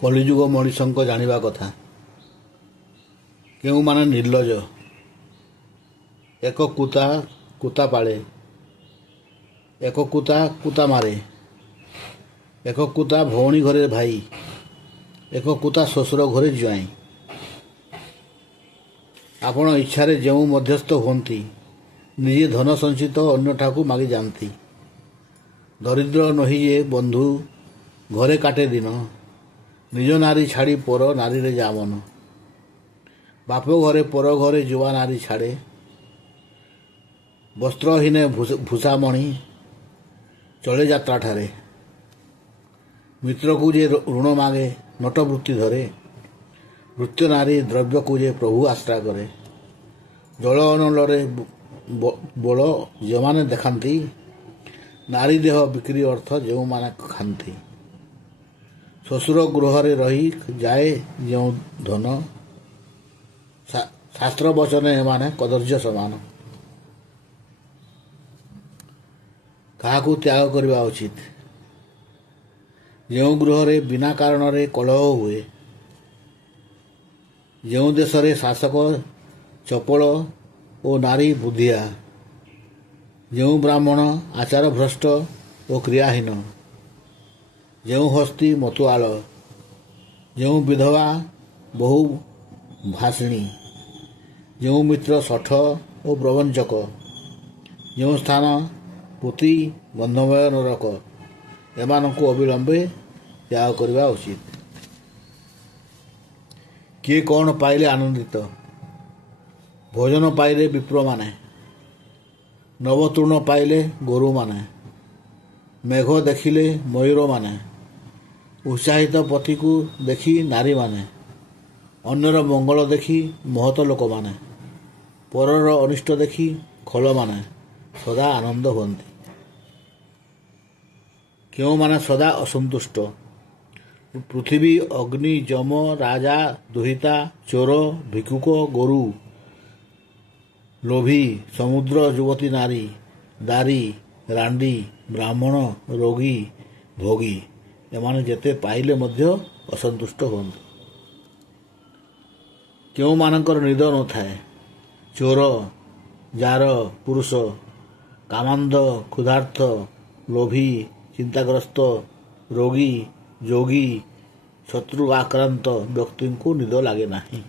କଳିଯୁଗ ମଣିଷଙ୍କ ଜାଣିବା କଥା। କେଉଁମାନେ ନିର୍ଲଜ, ଏକ କୁତା କୁତା ପାଳେ, ଏକ କୁତା କୁତା ମାରେ, ଏକ କୁତା ଭଉଣୀ ଘରେ ଭାଇ, ଏକ କୁତା ଶ୍ୱଶୁର ଘରେ ଜ୍ୱାଇଁ। ଆପଣ ଇଚ୍ଛାରେ ଯେଉଁ ମଧ୍ୟସ୍ଥ ହୁଅନ୍ତି, ନିଜେ ଧନ ସଞ୍ଚିତ ଅନ୍ୟଠାକୁ ମାଗିଯାଆନ୍ତି। ଦରିଦ୍ର ନୋହି ଯେ ବନ୍ଧୁ ଘରେ କାଟେ ଦିନ, ନିଜ ନାରୀ ଛାଡ଼ି ପର ନାରୀରେ ଯା ମନ। ବାପ ଘରେ ପର ଘରେ ଯୁବା ନାରୀ ଛାଡ଼େ, ବସ୍ତ୍ରହୀନେ ଭୂଷାମଣି ଚଳେ ଯାତ୍ରାଠାରେ। ମିତ୍ରକୁ ଯେ ଋଣ ମାଗେ ନଟ ବୃତ୍ତି ଧରେ, ଭୃତ୍ୟ ନାରୀ ଦ୍ରବ୍ୟକୁ ଯେ ପ୍ରଭୁ ଆଶ୍ରା କରେ। ଜଳ ଅନଳରେ ବଳ ଯେଉଁମାନେ ଦେଖାନ୍ତି, ନାରୀ ଦେହ ବିକ୍ରି ଅର୍ଥ ଯେଉଁମାନେ ଖାଆନ୍ତି। ଶ୍ୱଶୁର ଗୃହରେ ରହି ଯାଏ ଯେଉଁ ଧନ, ଶାସ୍ତ୍ର ବଚନ ଏମାନେ କଦର୍ଯ୍ୟ ସମାନ। କାହାକୁ ତ୍ୟାଗ କରିବା ଉଚିତ? ଯେଉଁ ଗୃହରେ ବିନା କାରଣରେ କଳହ ହୁଏ, ଯେଉଁ ଦେଶରେ ଶାସକ ଚପଳ ଓ ନାରୀ ବୁଦ୍ଧିଆ, ଯେଉଁ ବ୍ରାହ୍ମଣ ଆଚାର ଭ୍ରଷ୍ଟ ଓ କ୍ରିୟାହୀନ, ଯେଉଁ ହସ୍ତୀ ମତୁଆଳ, ଯେଉଁ ବିଧବା ବହୁ ଭାସିଣୀ, ଯେଉଁ ମିତ୍ର ଶଠ ଓ ପ୍ରବଞ୍ଚକ, ଯେଉଁ ସ୍ଥାନ ପୋତି ଗନ୍ଧମୟ ନରକ, ଏମାନଙ୍କୁ ଅବିଳମ୍ବେ ତ୍ୟାଗ କରିବା ଉଚିତ। କିଏ କ'ଣ ପାଇଲେ ଆନନ୍ଦିତ? ଭୋଜନ ପାଇଲେ ବିପ୍ରମାନେ, ନବତୃଣ ପାଇଲେ ଗୋରୁମାନେ, ମେଘ ଦେଖିଲେ ମୟୂରମାନେ, ଉତ୍ସାହିତ ପତିକୁ ଦେଖି ନାରୀମାନେ, ଅନ୍ୟର ମଙ୍ଗଳ ଦେଖି ମହତ ଲୋକମାନେ, ପରର ଅନିଷ୍ଟ ଦେଖି ଖଳମାନେ ସଦା ଆନନ୍ଦ ହୁଅନ୍ତି। କେଉଁମାନେ ସଦା ଅସନ୍ତୁଷ୍ଟ? ପୃଥିବୀ, ଅଗ୍ନି, ଯମ, ରାଜା, ଦୁହିତା, ଚୋର, ଭିକ୍ଷୁକ, ଗୋରୁ, ଲୋଭୀ, ସମୁଦ୍ର, ଯୁବତୀ ନାରୀ, ଦାରୀ, ରାଣ୍ଡି, ବ୍ରାହ୍ମଣ, ରୋଗୀ, ଭୋଗୀ, ଏମାନେ ଯେତେ ପାଇଲେ ମଧ୍ୟ ଅସନ୍ତୁଷ୍ଟ ହୁଅନ୍ତି। କେଉଁମାନଙ୍କର ନିଦ ନଥାଏ? ଚୋର, ଜାର, ପୁରୁଷ, କାମାନ୍ଧ, କ୍ଷୁଧାର୍ଥ, ଲୋଭୀ, ଚିନ୍ତାଗ୍ରସ୍ତ, ରୋଗୀ, ଯୋଗୀ, ଶତ୍ରୁ ଆକ୍ରାନ୍ତ ବ୍ୟକ୍ତିଙ୍କୁ ନିଦ ଲାଗେ ନାହିଁ।